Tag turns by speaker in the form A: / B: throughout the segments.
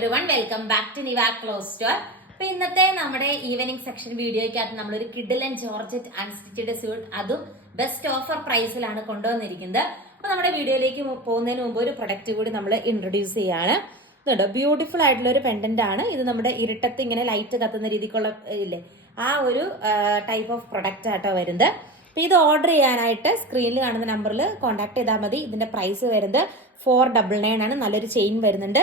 A: Every one welcome back to Niva clothes store അപ്പൊ ഇന്നത്തെ നമ്മുടെ ഈവനിങ് സെക്ഷൻ വീഡിയോയ്ക്കകത്ത് നമ്മളൊരു ആൻഡ് ജോർജറ്റ് അൺസ്റ്റിച്ചഡ് സ്യൂട്ട് അതും ബെസ്റ്റ് ഓഫർ പ്രൈസിലാണ് കൊണ്ടുവന്നിരിക്കുന്നത്. അപ്പൊ നമ്മുടെ വീഡിയോയിലേക്ക് പോകുന്നതിന് മുമ്പ് ഒരു പ്രൊഡക്റ്റ് കൂടി നമ്മൾ ഇൻട്രൊഡ്യൂസ് ചെയ്യാണ്. ഇതുണ്ടോ? ബ്യൂട്ടിഫുൾ ആയിട്ടുള്ള ഒരു പെൻഡന്റ് ആണ്. ഇത് നമ്മുടെ ഇരുട്ടത്ത് ഇങ്ങനെ ലൈറ്റ് കത്തുന്ന രീതിക്കുള്ള ഇല്ലേ? ആ ഒരു ടൈപ്പ് ഓഫ് പ്രൊഡക്റ്റ് ആട്ടോ വരുന്നത്. അപ്പൊ ഇത് ഓർഡർ ചെയ്യാനായിട്ട് സ്ക്രീനിൽ കാണുന്ന നമ്പറിൽ കോൺടാക്ട് ചെയ്താൽ മതി. ഇതിന്റെ പ്രൈസ് വരുന്നത് ഫോർ ഡബിൾ നയൻ ആണ്. നല്ലൊരു ചെയിൻ വരുന്നുണ്ട്.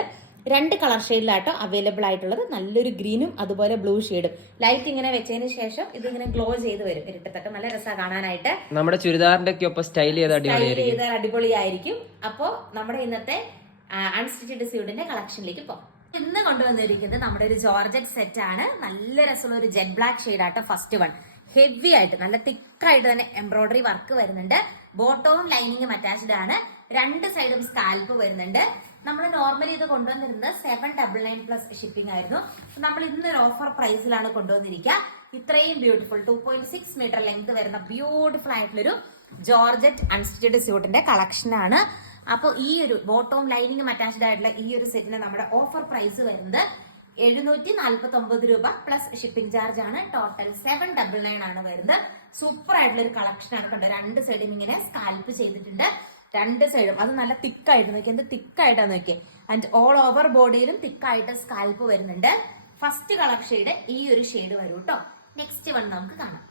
A: രണ്ട് കളർ ഷെയ്ഡിലാട്ടോ അവൈലബിൾ ആയിട്ടുള്ളത്. നല്ലൊരു ഗ്രീനും അതുപോലെ ബ്ലൂ ഷെയ്ഡും. ലൈറ്റ് ഇങ്ങനെ വെച്ചതിന് ശേഷം ഇത് ഇങ്ങനെ ഗ്ലോ ചെയ്ത് വരും. ഇരുട്ടത്തൊക്കെ നല്ല രസമാണ് കാണാനായിട്ട്.
B: നമ്മുടെ ചുരിദാറിന്റെ ഒക്കെ സ്റ്റൈൽ ചെയ്ത
A: സ്റ്റൈൽ
B: അടിപൊളിയായിരിക്കും.
A: ചെയ്താൽ അടിപൊളിയായിരിക്കും. അപ്പോ നമ്മുടെ ഇന്നത്തെ അൺസ്റ്റിച്ചഡ് സ്യൂട്ടിന്റെ കളക്ഷനിലേക്ക് പോകാം ഇന്ന് കൊണ്ടുവന്നിരിക്കുന്നത് നമ്മുടെ ഒരു ജോർജറ്റ് സെറ്റ് ആണ്. നല്ല രസമുള്ള ഒരു ജെറ്റ് ബ്ലാക്ക് ഷെയ്ഡ് ആട്ടോ ഫസ്റ്റ് വൺ ഹെവി ആയിട്ട് നല്ല തിക്കായിട്ട് തന്നെ എംബ്രോയിഡറി വർക്ക് വരുന്നുണ്ട്. ബോട്ടവും ലൈനിങ്ങും അറ്റാച്ച്ഡ് ആണ്. രണ്ട് സൈഡും സ്കാൽപ്പ് വരുന്നുണ്ട്. നമ്മൾ നോർമലി ഇത് കൊണ്ടുവന്നിരുന്നത് seven double nine plus shipping ആയിരുന്നു. നമ്മൾ ഇന്നൊരു ഓഫർ പ്രൈസിലാണ് കൊണ്ടുവന്നിരിക്കുക. ഇത്രയും beautiful two point six metre length വരുന്ന ബ്യൂട്ടിഫുൾ ആയിട്ടുള്ളൊരു ജോർജറ്റ് അൺസ്റ്റിച്ചഡ് സ്യൂട്ടിന്റെ കളക്ഷൻ ആണ്. അപ്പോൾ ഈ ഒരു ബോട്ടവും ലൈനിങ്ങും അറ്റാച്ച്ഡ് ആയിട്ടുള്ള ഈ ഒരു സെറ്റിന് നമ്മുടെ ഓഫർ പ്രൈസ് വരുന്നത് എഴുന്നൂറ്റി നാല്പത്തി ഒമ്പത് രൂപ പ്ലസ് ഷിപ്പിംഗ് ചാർജ് ആണ്. ടോട്ടൽ സെവൻ ഡബിൾ നയൻ ആണ് വരുന്നത്. സൂപ്പർ ആയിട്ടുള്ള ഒരു കളക്ഷൻ ആണ് കണ്ടോ. രണ്ട് സൈഡും ഇങ്ങനെ സ്കാൽപ്പ് ചെയ്തിട്ടുണ്ട്. രണ്ട് സൈഡും അത് നല്ല തിക്കായിട്ട് നോക്കി എന്ത് തിക്കായിട്ടാണ് നോക്കിയേ. ആൻഡ് ഓൾ ഓവർ ബോഡിയിലും തിക്കായിട്ട് സ്കാൽപ്പ് വരുന്നുണ്ട്. ഫസ്റ്റ് കളർ ഷെയ്ഡ് ഈ ഒരു ഷെയ്ഡ് വരും കേട്ടോ നെക്സ്റ്റ് വൺ നമുക്ക് കാണാം.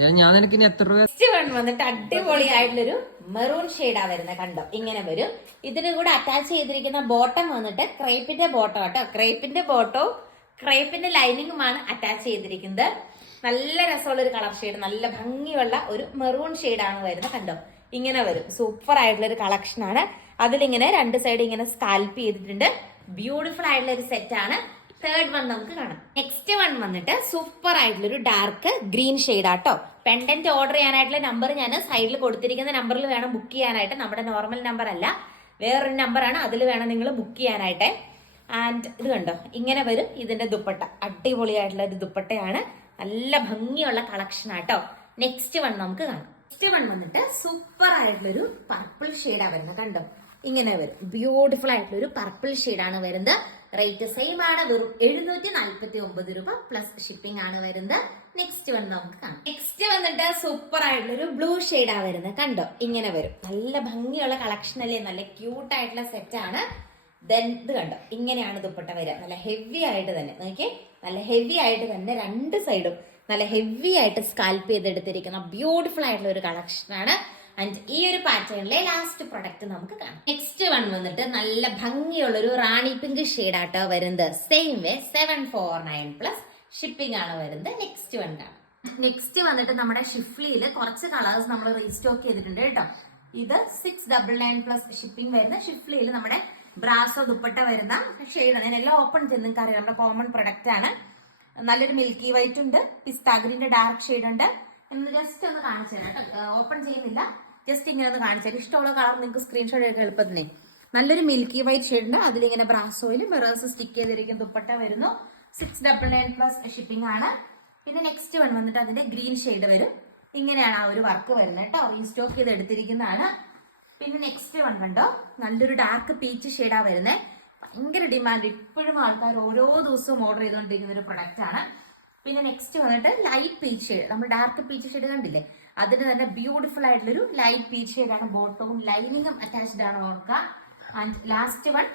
B: ഞാൻ നിനക്ക് ഇനി എത്ര രൂപ
A: വൺ വന്നിട്ട് അടിപൊളിയായിട്ടുള്ളൊരു മെറൂൺ ഷെയ്ഡാ വരുന്നത് കണ്ടോ? ഇങ്ങനെ വരും. ഇതിന് കൂടെ അറ്റാച്ച് ചെയ്തിരിക്കുന്ന ബോട്ടം വന്നിട്ട് ക്രേപ്പിന്റെ ബോട്ടം കേട്ടോ ക്രേപ്പിന്റെ ബോട്ടവും ക്രേപ്പിന്റെ ലൈനിങ്ങുമാണ് അറ്റാച്ച് ചെയ്തിരിക്കുന്നത്. നല്ല രസമുള്ള ഒരു കളർ ഷെയ്ഡ് നല്ല ഭംഗിയുള്ള ഒരു മെറൂൺ ഷെയ്ഡാണ് വരുന്നത് കണ്ടോ? ഇങ്ങനെ വരും. സൂപ്പർ ആയിട്ടുള്ള ഒരു കളക്ഷൻ ആണ്. അതിലിങ്ങനെ രണ്ട് സൈഡ് ഇങ്ങനെ സ്കാൽപ്പ് ചെയ്തിട്ടുണ്ട്. ബ്യൂട്ടിഫുൾ ആയിട്ടുള്ള ഒരു സെറ്റ് ആണ്. തേർഡ് വൺ നമുക്ക് കാണാം. നെക്സ്റ്റ് വൺ വന്നിട്ട് സൂപ്പർ ആയിട്ടുള്ള ഒരു ഡാർക്ക് ഗ്രീൻ ഷെയ്ഡ് ആട്ടോ. പെൻഡന്റ് ഓർഡർ ചെയ്യാനായിട്ടുള്ള നമ്പർ ഞാൻ സൈഡിൽ കൊടുത്തിരിക്കുന്ന നമ്പറിൽ വേണം ബുക്ക് ചെയ്യാനായിട്ട്. നമ്മുടെ നോർമൽ നമ്പർ അല്ല. വേറൊരു നമ്പറാണ് അതിൽ വേണം നിങ്ങൾ ബുക്ക് ചെയ്യാനായിട്ട്. ആൻഡ് ഇത് കണ്ടോ? ഇങ്ങനെ വരും ഇതിന്റെ ദുപ്പട്ട. അടിപൊളിയായിട്ടുള്ള ഒരു ദുപ്പട്ടയാണ്. നല്ല ഭംഗിയുള്ള കളക്ഷൻ ആട്ടോ. നെക്സ്റ്റ് വൺ നമുക്ക് കാണാം. നെക്സ്റ്റ് വൺ വന്നിട്ട് സൂപ്പർ ആയിട്ടുള്ള ഒരു പർപ്പിൾ ഷെയ്ഡാ വരുന്നത്. കണ്ടോ? ഇങ്ങനെ വരും. ബ്യൂട്ടിഫുൾ ആയിട്ടുള്ള ഒരു പർപ്പിൾ ഷെയ്ഡാണ് വരുന്നത്. റേറ്റ് സെയിം ആണ്. വെറും എഴുന്നൂറ്റി നാല്പത്തി ഒമ്പത് രൂപ പ്ലസ് ഷിപ്പിംഗ് ആണ് വരുന്നത്. നെക്സ്റ്റ് വൺ നമുക്ക് കാണാം. നെക്സ്റ്റ് വന്നിട്ട് സൂപ്പർ ആയിട്ടുള്ള ഒരു ബ്ലൂ ഷെയ്ഡാ വരുന്നത്. കണ്ടോ? ഇങ്ങനെ വരും. നല്ല ഭംഗിയുള്ള കളക്ഷൻ അല്ലേ? നല്ല ക്യൂട്ട് ആയിട്ടുള്ള സെറ്റ് ആണ്. ദെൻ ഇത് കണ്ടോ? ഇങ്ങനെയാണ് ദുപ്പട്ട വരിക. നല്ല ഹെവി ആയിട്ട് തന്നെ. നോക്കിയേ. നല്ല ഹെവി ആയിട്ട് തന്നെ രണ്ട് സൈഡും നല്ല ഹെവി ആയിട്ട് സ്കാൽപ്പ് ചെയ്തെടുത്തിരിക്കുന്ന ബ്യൂട്ടിഫുൾ ആയിട്ടുള്ള ഒരു കളക്ഷനാണ് ആൻഡ് ഈ ഒരു പാറ്റേണിലെ ലാസ്റ്റ് പ്രൊഡക്റ്റ് നമുക്ക് കാണാം. നെക്സ്റ്റ് വൺ വന്നിട്ട് നല്ല ഭംഗിയുള്ള ഒരു റാണി പിങ്ക് ഷെയ്ഡ് ആട്ടോ വരുന്നത്. Same way seven four nine plus shipping ആണ് വരുന്നത്. നെക്സ്റ്റ് വൺ കാണാം. നെക്സ്റ്റ് വന്നിട്ട് നമ്മുടെ ഷിഫ്ലിയിൽ കുറച്ച് കളേഴ്സ് നമ്മൾ റീസ്റ്റോക്ക് ചെയ്തിട്ടുണ്ട് കേട്ടോ. ഇത് six double nine plus shipping വരുന്ന ഷിഫ്ലിയിൽ നമ്മുടെ ബ്രാസോ ദുപ്പട്ട വരുന്ന ഷെയ്ഡാണ് ആണ്. എല്ലാം ഓപ്പൺ ചെയ്ത് നിങ്ങൾക്ക് അറിയാം. നമ്മുടെ കോമൺ പ്രൊഡക്റ്റ് ആണ്. നല്ലൊരു മിൽക്കി വൈറ്റ് ഉണ്ട്. പിസ്താഗ്രീന്റെ ഡാർക്ക് ഷെയ്ഡ് ഉണ്ട്. എന്ന് ജസ്റ്റ് ഒന്ന് കാണിച്ചു തരാം ഓപ്പൺ ചെയ്യുന്നില്ല. ജസ്റ്റ് ഇങ്ങനെ ഒന്ന് കാണിച്ചാൽ ഇഷ്ടമുള്ള കളർ നിങ്ങൾക്ക് സ്ക്രീൻഷോട്ട് എടുക്കാൻ എളുപ്പത്തിന് നല്ലൊരു മിൽക്കി വൈറ്റ് ഷെയ്ഡ് ഉണ്ട്. അതിലിങ്ങനെ ബ്രാസോയിൽ മിറേഴ്സ് സ്റ്റിക്ക് ചെയ്തിരിക്കുന്ന ദുപ്പട്ട വരുന്നു. Six double nine plus shipping ആണ്. പിന്നെ നെക്സ്റ്റ് വൺ വന്നിട്ട് അതിന്റെ ഗ്രീൻ ഷെയ്ഡ് വരും. ഇങ്ങനെയാണ് ആ ഒരു വർക്ക് വരുന്നത് കേട്ടോ. റീസ്റ്റോക്ക് ചെയ്ത് എടുത്തിരിക്കുന്നതാണ് പിന്നെ നെക്സ്റ്റ് വൺ കണ്ടോ? നല്ലൊരു ഡാർക്ക് പീച്ച് ഷെയ്ഡാ വരുന്നത് ഭയങ്കര ഡിമാൻഡ് ഇപ്പോഴും ആൾക്കാർ ഓരോ ദിവസവും ഓർഡർ ചെയ്തുകൊണ്ടിരിക്കുന്ന ഒരു പ്രൊഡക്റ്റ് ആണ്. പിന്നെ നെക്സ്റ്റ് വന്നിട്ട് ലൈറ്റ് പീച്ച് ഷെയ്ഡ് നമ്മൾ ഡാർക്ക് പീച്ച് ഷെയ്ഡ് കണ്ടില്ലേ? അതിന് തന്നെ ബ്യൂട്ടിഫുൾ ആയിട്ടുള്ള ഒരു ലൈറ്റ് പീച്ച് ഷെയ്ഡാണ് ബോട്ടവും ലൈനിങ്ങും അറ്റാച്ച്ഡ് ആണ് ഓർക്ക. ആൻഡ് ലാസ്റ്റ് വൺ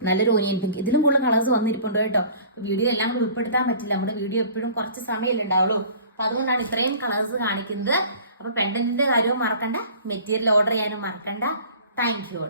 A: നല്ലൊരു ഓനിയൻ പിങ്ക് ഇതിലും കൂടുതൽ കളേഴ്സ് വന്നിരിപ്പുണ്ട് കേട്ടോ. വീഡിയോ എല്ലാം കൂടി ഉൾപ്പെടുത്താൻ പറ്റില്ല. നമ്മുടെ വീഡിയോ എപ്പോഴും കുറച്ച് സമയമല്ലേ ഉണ്ടാവുള്ളൂ. അപ്പൊ അതുകൊണ്ടാണ് ഇത്രയും കളേഴ്സ് കാണിക്കുന്നത്. അപ്പൊ പെൻഡന്റിന്റെ കാര്യവും മറക്കണ്ട. മെറ്റീരിയൽ ഓർഡർ ചെയ്യാനും മറക്കണ്ട. Thank you